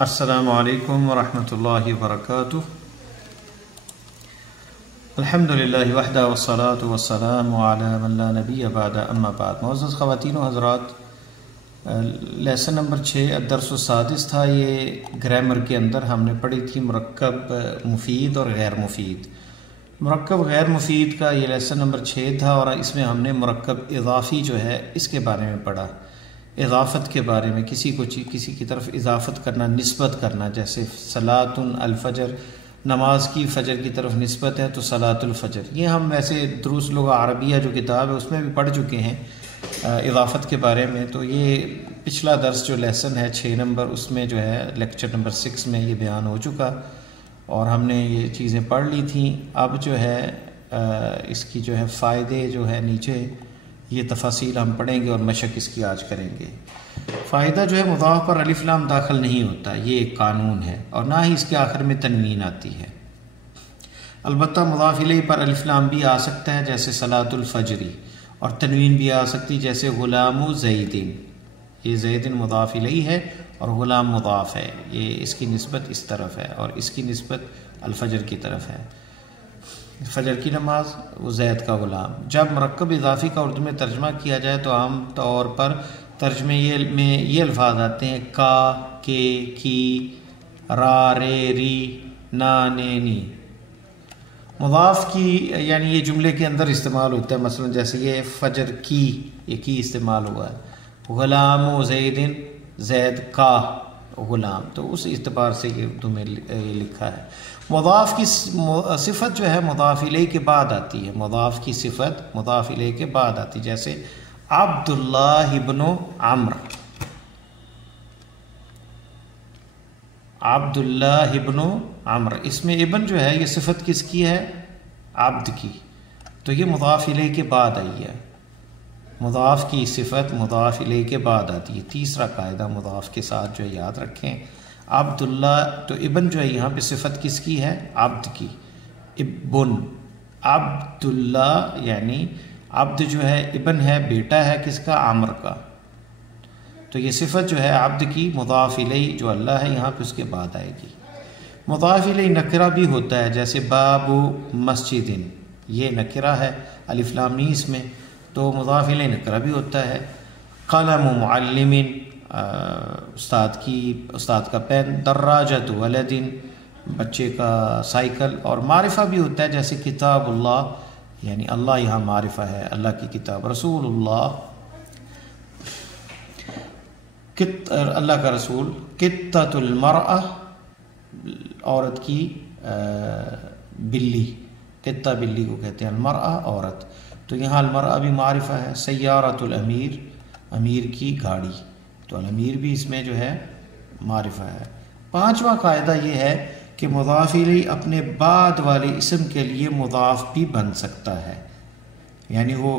السلام علیکم ورحمۃ اللہ وبرکاتہ۔ الحمد للہ وحدہ والصلاة والسلام علی من لا نبی بعد، اما بعد۔ معزز خواتین و حضرات، لیسن نمبر 6 الدرس السادس تھا۔ یہ گرامر کے اندر ہم نے پڑھی تھی مرکب مفید اور غیر مفید۔ مرکب غیر مفید کا یہ لیسن نمبر 6 تھا، اور اس میں ہم نے مرکب اضافی جو ہے اس کے بارے میں پڑھا، اضافت کے بارے میں، کسی کی طرف اضافت کرنا، نسبت کرنا، جیسے صلاۃ الفجر، نماز کی فجر کی طرف نسبت ہے تو صلاۃ الفجر۔ یہ ہم ویسے دروس لغہ عربیہ جو کتاب ہے اس میں بھی پڑھ چکے ہیں اضافت کے بارے میں۔ تو یہ پچھلا درس جو لیسن ہے 6 نمبر، اس میں جو ہے لیکچر نمبر 6 میں یہ بیان ہو چکا، اور ہم نے یہ چیزیں پڑھ لی تھیں۔ اب جو ہے اس کی جو ہے فائدے جو ہے نیچے یہ تفاصیل ہم پڑھیں گے اور مشق اس کی آج کریں گے۔ فائدہ جو ہے مضاف پر الف لام داخل نہیں ہوتا، یہ ایک قانون ہے، اور نہ ہی اس کے آخر میں تنوین آتی ہے۔ البتہ مضاف الیہ پر الف لام بھی آ سکتا ہے، جیسے صلاۃ الفجری، اور تنوین بھی آ سکتی جیسے غلام زیدن۔ یہ زیدن مضاف الیہ ہے اور غلام مضاف ہے، یہ اس کی نسبت اس طرف ہے اور اس کی نسبت الفجر کی طرف ہے۔ فجر کی نماز، وہ زید کا غلام۔ جب مرکب اضافی کا اردو میں ترجمہ کیا جائے تو عام طور پر ترجمے میں یہ الفاظ آتے ہیں: کا، کے، کی، را، رے، ری، نا، نے، نی۔ مضاف کی یعنی یہ جملے کے اندر استعمال ہوتا ہے، مثلا جیسے یہ فجر کی، یہ کی استعمال ہوا ہے۔ غلام و زیدن، زید کا غلام، تو اس اعتبار سے یہ اردو میں یہ لکھا ہے۔ مضاف کی صفت جو ہے مضاف الیہ کے بعد آتی ہے، مضاف کی صفت مضاف الیہ کے بعد آتی ہے، جیسے عبداللہ ابن عمرو، عبداللہ ابن عمرو، اس میں ابن جو ہے یہ صفت کس کی ہے؟ عبد کی، تو یہ مضاف الیہ کے بعد آئی ہے۔ مضاف کی صفت مضاف الیہ کے بعد آتی ہے۔ تیسرا قاعدہ مضاف کے ساتھ جو ہے یاد رکھیں، عبداللہ، تو ابن جو ہے یہاں پہ صفت کس کی ہے؟ عبد کی، ابن عبداللہ، یعنی عبد جو ہے ابن ہے، بیٹا ہے کس کا؟ عمر کا، تو یہ صفت جو ہے عبد کی مضاف الیہ جو اللہ ہے یہاں پہ اس کے بعد آئے گی۔ مضاف الیہ نکرہ بھی ہوتا ہے، جیسے باب مسجد، یہ نکرہ ہے، الف لام نہیں اس میں، تو مضاف الیہ نکرہ بھی ہوتا ہے۔ قلم معلم، استاد کا پین، دراجۃ ولد، بچے کا سائیکل، اور معرفہ بھی ہوتا ہے، جیسے کتاب اللہ، یعنی اللہ یہاں معرفہ ہے، اللہ کی کتاب۔ رسول اللہ، اللہ کا رسول۔ قطۃ المرأہ، عورت کی بلی، قطہ بلی کو کہتے ہیں، المرأہ عورت، تو یہاں المرأہ بھی معرفہ ہے۔ سیارۃ الامیر، امیر کی گاڑی، تو الامیر بھی اس میں جو ہے معرفہ ہے۔ پانچواں قاعدہ یہ ہے کہ مضاف الیہ اپنے بعد والے اسم کے لیے مضاف بھی بن سکتا ہے، یعنی وہ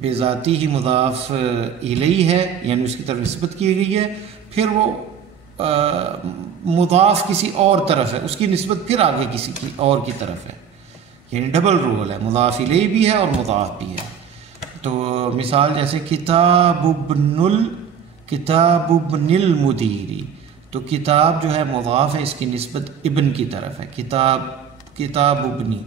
بے ذاتی ہی مضاف الیہ ہے، یعنی اس کی طرف نسبت کی گئی ہے، پھر وہ مضاف کسی اور طرف ہے، اس کی نسبت پھر آگے کسی کی اور کی طرف ہے، یعنی ڈبل رول ہے، مضاف الیہ بھی ہے اور مضاف بھی ہے۔ تو مثال جیسے کتاب ابن المدیری، تو کتاب جو ہے مضاف ہے، اس کی نسبت ابن کی طرف ہے، کتاب ابنی۔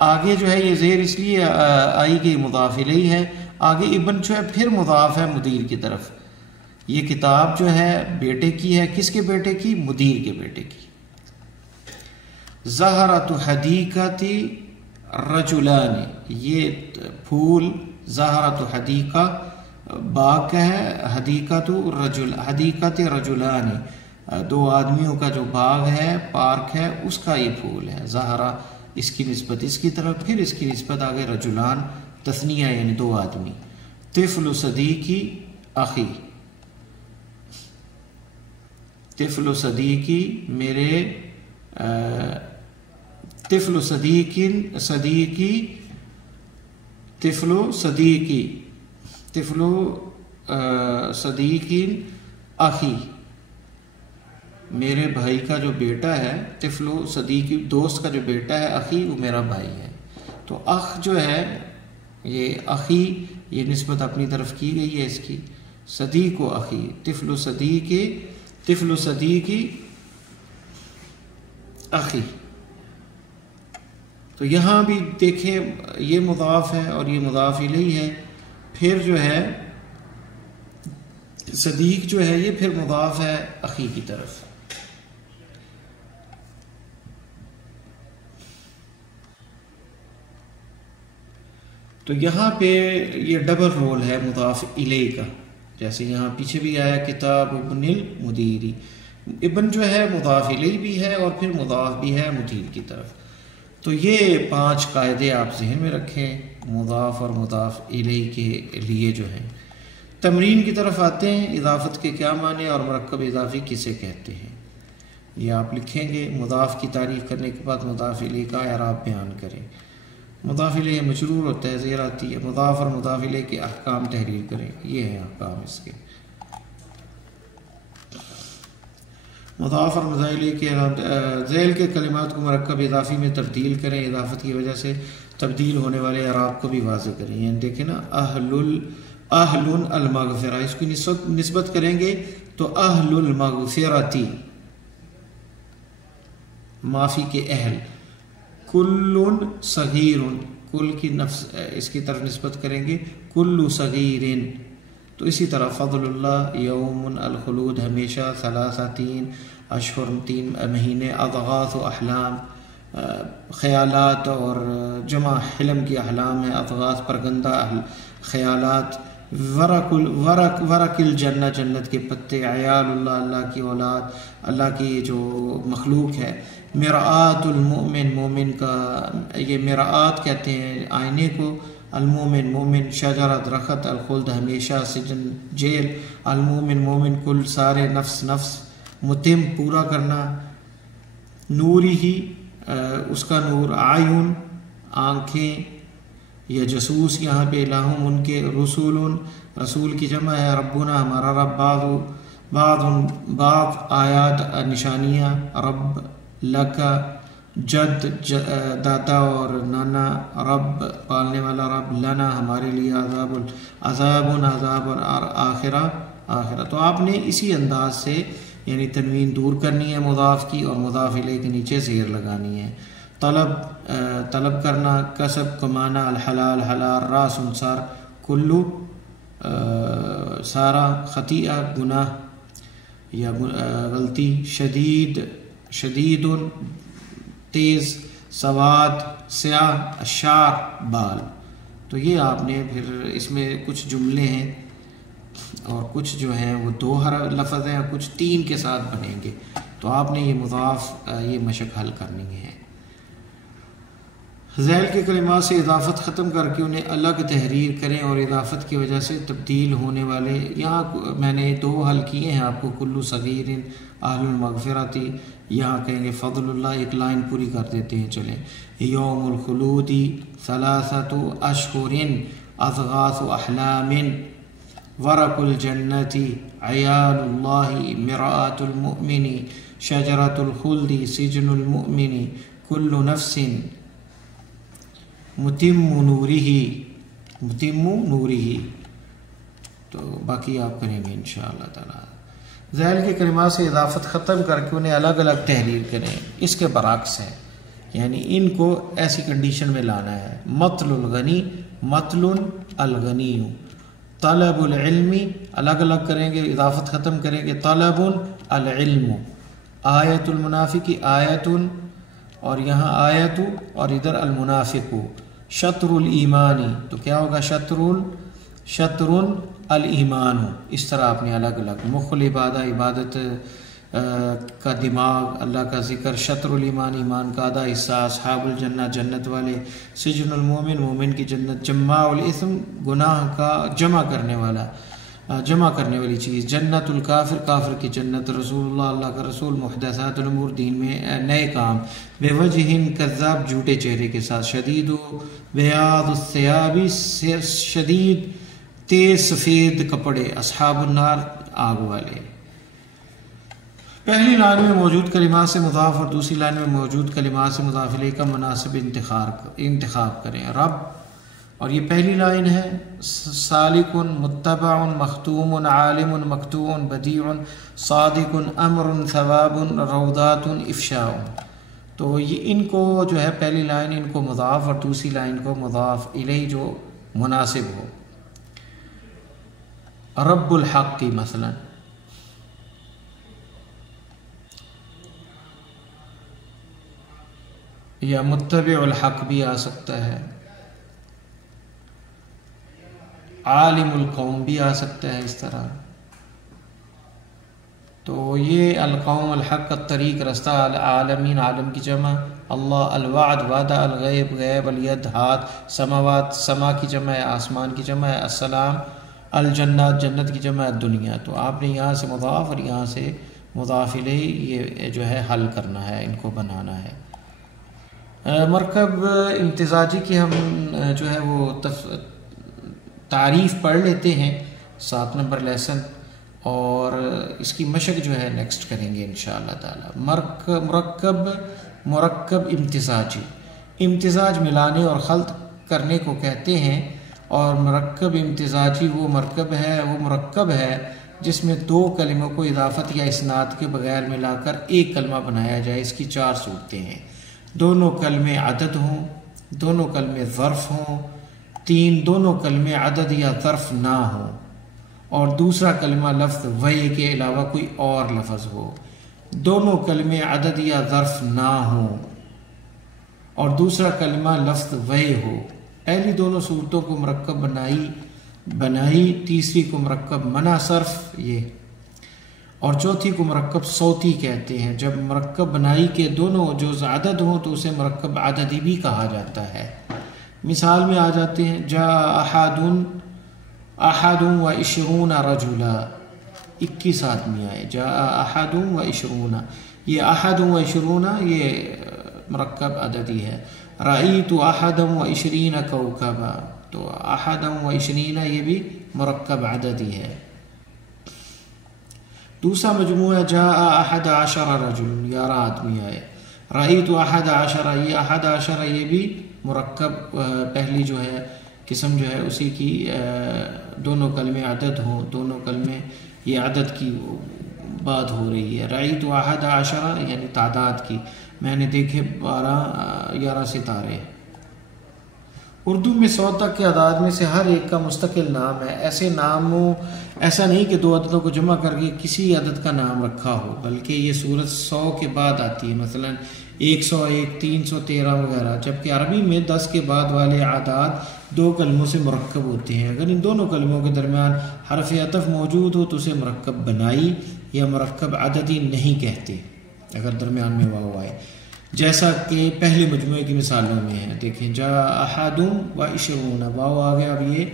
آگے جو ہے یہ زیر اس لیے آئی گئی مضاف الیہ ہے، آگے ابن جو ہے پھر مضاف ہے مدیر کی طرف۔ یہ کتاب جو ہے بیٹے کی ہے، کس کے بیٹے کی؟ مدیر کے بیٹے کی۔ زہرۃ حدیقۃ رجلان، یہ پھول، زہرۃ حدیقہ باغ کا ہے، حدیقۃ رجلان، دو آدمیوں کا جو باغ ہے، پارک ہے، اس کا یہ پھول ہے۔ زہرہ، اس کی نسبت اس کی طرف، پھر اس کی نسبت آگے رجلان، تثنیہ یعنی دو آدمی۔ طفل صدیقی اخی، طفل صدیقی میرے، طفل صدیقی، طفل صدیقی اخی، میرے بھائی کا جو بیٹا ہے، طفل صدیقی دوست کا جو بیٹا ہے، اخی وہ میرا بھائی ہے۔ تو اخ جو ہے یہ اخی، یہ نسبت اپنی طرف کی گئی ہے اس کی، صدیق و اخی، طفل صدیقی اخی. تو یہاں بھی دیکھیں یہ مضاف ہے اور یہ مضاف الیہ ہے. پھر جو ہے صدیق جو ہے یہ پھر مضاف ہے اخی کی طرف. تو یہاں پہ یہ ڈبل رول ہے مضاف الیہ کا، جیسے یہاں پیچھے بھی آیا کتاب ابن المدیری. ابن جو ہے مضاف الیہ بھی ہے اور پھر مضاف بھی ہے مدیر کی طرف. تو یہ 5 قاعدے آپ ذہن میں رکھیں مضاف اور مضاف الیہ کے لیے جو ہیں. تمرین کی طرف آتے ہیں. اضافت کے کیا معنی اور مرکب اضافی کسے کہتے ہیں، یہ آپ لکھیں گے. مضاف کی تعریف کرنے کے بعد مضاف الیہ کا اعراب بیان کریں. مضاف الیہ مجرور ہوتا ہے، زیر آتی ہے. مضاف اور مضاف الیہ کے احکام تحریر کریں. یہ ہیں احکام اس کے. مضاف اور مضاف الیہ کے ذیل کے کلمات کو مرکب اضافی میں تبدیل کریں. اضافت کی وجہ سے تبدیل ہونے والے اعراب کو بھی واضح کریں. یعنی دیکھیں نا، اہل المغفرہ، اس کی نسبت کریں گے تو اہل المغفرتی، معافی کے اہل. کل صغیر، کل کی نفس اس کی طرف نسبت کریں گے کل صغیر. تو اسی طرح فضل اللہ، یوم الخلود، ہمیشہ، ثلاثہ 3 اشہر 3 مہینے، اضغاث و احلام، خیالات اور جمع حلم کی احلام ہے. اضغاث پرگندہ خیالات. ورق الجنہ، جنت کے پتے. عیال اللہ، اللہ کی اولاد، اللہ کی جو مخلوق ہے. مرآت المؤمن، مومن کا، یہ مرآت کہتے ہیں آئینے کو. المومن، مومن. شجرہ، درخت. الخلد، ہمیشہ. سجن، جیل. المومن، مومن. کل، سارے. نفس، نفس. متم، پورا کرنا. نوری ہی، اس کا نور. عیون، آنکھیں یا جاسوس یہاں پہ. لہم، ان کے. رسول، رسول کی جمع ہے. ربنا، ہمارا رب. بعض آیات، نشانیاں. رب، لکا، جد، دادا اور نانا. رب، پالنے والا رب. لنا، ہمارے لیے. عذاب اور آخرہ. تو آپ نے اسی انداز سے یعنی تنوین دور کرنی ہے مضاف کی اور مضاف الیہ کے نیچے زیر لگانی ہے. طلب کرنا. کسب، کمانا. الحلال، حلال. راس، سار. کلو، سارا. خطیئہ، گناہ یا غلطی. شدید، تیز. سواد، سیاہ. الشعر، بال. تو یہ آپ نے پھر اس میں کچھ جملے ہیں اور کچھ جو ہیں وہ 2 لفظ ہیں اور کچھ 3 کے ساتھ بنیں گے. تو آپ نے یہ مضاف یہ مشق حل کرنی ہے. ذیل کے کلمات سے اضافت ختم کر کے انہیں الگ تحریر کریں اور اضافت کی وجہ سے تبدیل ہونے والے. یہاں میں نے 2 حل کیے ہیں آپ کو. کلو صغیر، اہل المغفرتی. یہاں کہیں گے فضل اللہ. ایک لائن پوری کر دیتے ہیں چلیں. یوم الخلودی، ثلاثۃ اشہر، اضغاث احلام. ورق الجنتی، عیال اللہ. مرآت المؤمن، شجرۃ الخلد، سجن المؤمن. کل نفس متم نورہ. تو باقی آپ کریں گے انشاءاللہ تعالی. ذیل کے کلمات سے اضافت ختم کر کے انہیں الگ الگ تحریر کریں. اس کے برعکس ہے، یعنی ان کو ایسی کنڈیشن میں لانا ہے. مطل الغنی، مطل الغنی. طلب العلم، الگ الگ کریں گے، اضافت ختم کریں گے. طلب العلم. آیت المنافق، آیت، اور یہاں آیت اور ادھر المنافق. شطر الایمان، تو کیا ہوگا؟ شطر الایمان. اس طرح آپ نے الگ الگ. مخل عبادہ، عبادت کا دماغ، اللہ کا ذکر. شطر الایمان، ایمان کا آدھا حصہ. اصحاب الجنہ، جنت والے. سجن المومن، مومن کی جنت. جماع الاثم، گناہ کا جمع کرنے والا، جمع کرنے والی چیز. جنت الکافر، کافر کی جنت. رسول اللہ، اللہ کا رسول. محدثات الامور، دین میں نئے کام. بے وجہ کذاب، جھوٹے چہرے کے ساتھ. شدید بیاض الثیاب، شدید تیز سفید کپڑے. اصحاب النار، آگ والے. پہلی لائن میں موجود کلمات سے مضاف اور دوسری لائن میں موجود کلمات سے مضاف الیہ کا مناسب انتخاب کریں. رب اور یہ پہلی لائن ہے سالک متبع مختوم عالم مقطوع بدیع صادق امر ثواب روضات افشاء. تو یہ ان کو جو ہے پہلی لائن ان کو مضاف اور دوسری لائن کو مضاف الیہ جو مناسب ہو. رب الحق کی مثلا یا متبع الحق بھی آ سکتا ہے، عالم القوم بھی آ سکتا ہے اس طرح. تو یہ القوم، الحق، الطریق رستہ، العالمین عالم کی جمع، اللہ، الوعد وعدہ، الغیب غیب، الید ہاتھ، سماوات سما کی جمع ہے، آسمان کی جمع ہے، السلام، الجنات جنت کی جمع ہے، دنیا. تو آپ نے یہاں سے مضاف اور یہاں سے مضاف الیہ یہ جو ہے حل کرنا ہے، ان کو بنانا ہے. مرکب امتزاجی کی ہم جو ہے وہ تعریف پڑھ لیتے ہیں 7 نمبر لیسن، اور اس کی مشق جو ہے نیکسٹ کریں گے انشاءاللہ تعالی. مرکب امتزاجی، امتزاج ملانے اور خلط کرنے کو کہتے ہیں. اور مرکب امتزاجی وہ مرکب ہے جس میں 2 کلموں کو اضافت یا اسناد کے بغیر ملا کر ایک کلمہ بنایا جائے. اس کی 4 صورتیں ہیں: دونوں کلمے عدد ہوں، دونوں کلمے ظرف ہوں، 3 دونوں کلمے عدد یا ظرف نہ ہوں، اور دوسرا کلمہ لفظ وے کے علاوہ کوئی اور لفظ ہو. دونوں کلمے عدد یا ظرف نہ ہوں اور دوسرا کلمہ لفظ وے ہو. پہلی دونوں صورتوں کو مرکب بنائی، تیسری کو مرکب منع صرف یہ، اور چوتھی کو مرکب صوتی کہتے ہیں. جب مرکب بنائی کے دونوں جز عدد ہوں تو اسے مرکب عددی بھی کہا جاتا ہے. مثال میں آ جاتے ہیں: جاء احد و عشرون رجلا، 21 آدمی آئے. جاء احد و عشرون، یہ احد و عشرون یہ مرکب عددی ہے. رأیت احد و عشرین کوکبا، تو احد و عشرین یہ بھی مرکب عددی ہے. دوسرا مجموعہ جاء 11 رجل، 11 آدمی آئے. رأیت 11، یہ 11 یہ بھی مرکب پہلی جو ہے قسم جو ہے اسی کی دونوں کلمے عدد ہوں، دونوں کلمے یہ عدد کی بات ہو رہی ہے. رأیت 11 یعنی تعداد کی، میں نے دیکھے 11 ستارے. اردو میں 100 تک کے اعداد میں سے ہر ایک کا مستقل نام ہے. ایسا نہیں کہ 2 عددوں کو جمع کر کے کسی عدد کا نام رکھا ہو، بلکہ یہ صورت 100 کے بعد آتی ہے، مثلا 101، 313 وغیرہ. جبکہ عربی میں 10 کے بعد والے اعداد 2 کلموں سے مرکب ہوتے ہیں. اگر ان دونوں کلموں کے درمیان حرف عطف موجود ہو تو اسے مرکب بنائی یا مرکب عددی نہیں کہتے اگر درمیان میں واو آئے، جیسا کہ پہلے مجموعے کی مثالوں میں ہے. دیکھیں جاء احد و عشرون، واو آ گیا، اب یہ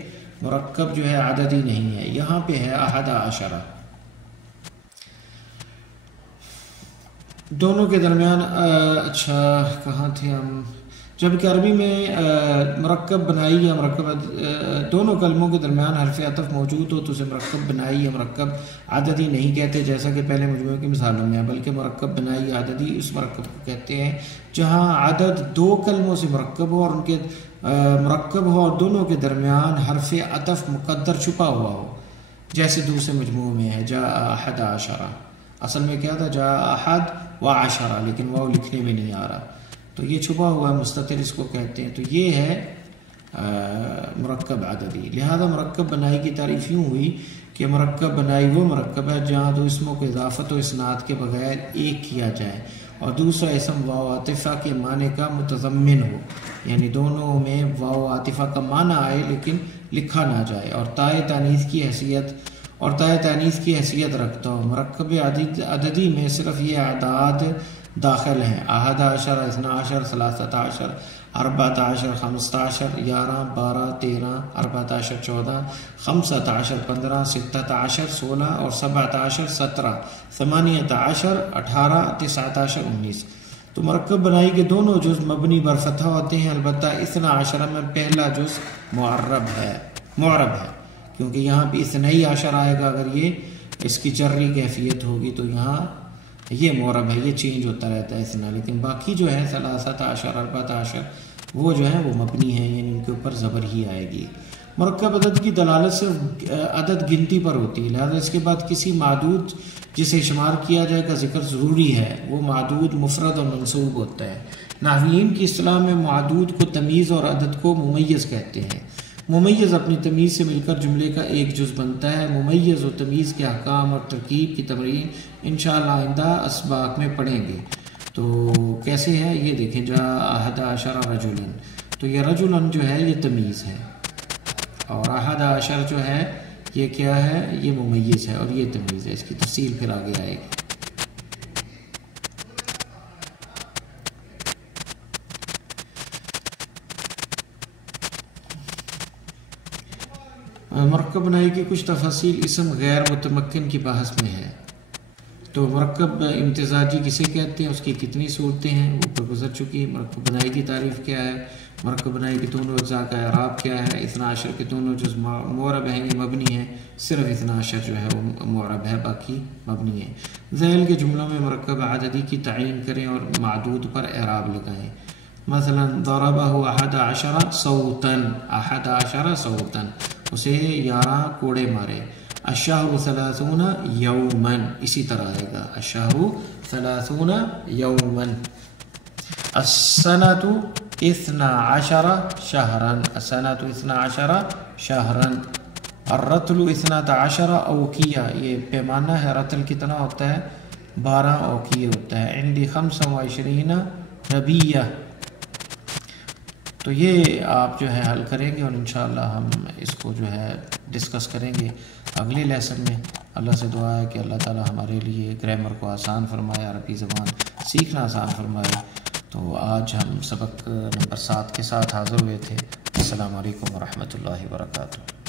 مرکب جو ہے عددی نہیں ہے. یہاں پہ ہے 11. دونوں کے درمیان اچھا کہاں تھے ہم؟ جبکہ عربی میں مرکب بنائی یا مرکب دونوں کلموں کے درمیان حرف عطف موجود ہو تو اسے مرکب بنائی یا مرکب عددی نہیں کہتے، جیسا کہ پہلے مجموعے کی مثالوں میں ہے، بلکہ مرکب بنائی یا عددی اس مرکب کو کہتے ہیں جہاں عدد 2 کلموں سے مرکب ہو اور دونوں کے درمیان حرف عطف مقدر چھپا ہوا ہو، جیسے دوسرے مجموعے میں ہے جاء 11. اصل میں کیا تھا؟ جاء احد و 10، لیکن وہ لکھنے میں نہیں آ رہا، تو یہ چھپا ہوا ہے، مستتر اس کو کہتے ہیں. تو یہ ہے مرکب عددی. لہذا مرکب بنائی کی تعریف یوں ہوئی کہ مرکب بنائی وہ مرکب ہے جہاں 2 اسموں کو اضافت و اسناد کے بغیر ایک کیا جائے اور دوسرا اسم واو عاطفہ کے معنی کا متضمن ہو، یعنی دونوں میں واو عاطفہ کا معنی آئے لیکن لکھا نہ جائے، اور تائے تانیث کی حیثیت رکھتا ہو. مرکب عددی میں صرف یہ اعداد داخل ہیں: 11، 12، 13، 14، 15، 11، 12، 13، 14، 14، 15، 15، 16 اور 17، 17، 18، 18، 19۔ تو مرکب بنائی کے دونوں جز مبنی بر فتح ہوتے ہیں، البتہ 12 میں پہلا جز معرب ہے کیونکہ یہاں پہ 12 آئے گا. اگر یہ اس کی جری کیفیت ہوگی تو یہاں یہ معرب ہے، یہ چینج ہوتا رہتا ہے 12، لیکن باقی جو ہے 13، 14، 14 وہ جو ہیں وہ مبنی ہیں، یعنی ان کے اوپر زبر ہی آئے گی۔ مرکب عدد کی دلالت صرف عدد گنتی پر ہوتی ہے، لہذا اس کے بعد کسی معدود جسے شمار کیا جائے کا ذکر ضروری ہے، وہ معدود مفرد اور منصوب ہوتا ہے۔ نحویین کی اصطلاح میں معدود کو تمیز اور عدد کو ممیز کہتے ہیں۔ ممیز اپنی تمیز سے مل کر جملے کا ایک جز بنتا ہے۔ ممیز و تمیز کے احکام اور ترکیب کی تمرین انشاءاللہ آئندہ اسباق میں پڑھیں گے۔ تو کیسے ہے یہ دیکھیں، جا 11 رجلن، تو یہ رجلن جو ہے یہ تمیز ہے، اور 11 جو ہے یہ کیا ہے، یہ ممیز ہے اور یہ تمیز ہے۔ اس کی تفصیل پھر آگے آئے گی۔ مرکب بنائی کی کچھ تفاصیل اسم غیر متمکن کی بحث میں ہے۔ تو مرکب امتزاجی کسے کہتے ہیں، اس کی کتنی صورتیں ہیں وہ پر گزر چکی ہے۔ مرکب بنائی کی تعریف کیا ہے، مرکب بنائی کے دونوں اجزاء کا اعراب کیا ہے، 12 کے دونوں جز معرب ہیں یہ مبنی ہیں، صرف 12 جو ہے وہ معرب ہے، باقی مبنی ہے۔ ذیل کے جملوں میں مرکب عددی کی تعین کریں اور معدود پر اعراب لگائیں۔ مثلا ضربہ 11 صوتاً، 11 صوتاً، اسے 11 کوڑے مارے۔ الشہر 30 یوماً، اسی طرح آئے گا الشہر 30 یوماً۔ السنۃ 12 شہراً، السنۃ 12 شہراً۔ الرطل 12 اوقیہ، یہ پیمانہ ہے، رطل کتنا ہوتا ہے، 12 اوقیہ ہوتا ہے۔ عندی 25 ربیہ۔ تو یہ آپ جو ہے حل کریں گے اور انشاءاللہ ہم اس کو جو ہے ڈسکس کریں گے اگلے لیسن میں۔ اللہ سے دعا ہے کہ اللہ تعالی ہمارے لیے گرامر کو آسان فرمائے، عربی زبان سیکھنا آسان فرمائے۔ تو آج ہم سبق نمبر 7 کے ساتھ حاضر ہوئے تھے۔ السلام علیکم ورحمۃ اللہ وبرکاتہ۔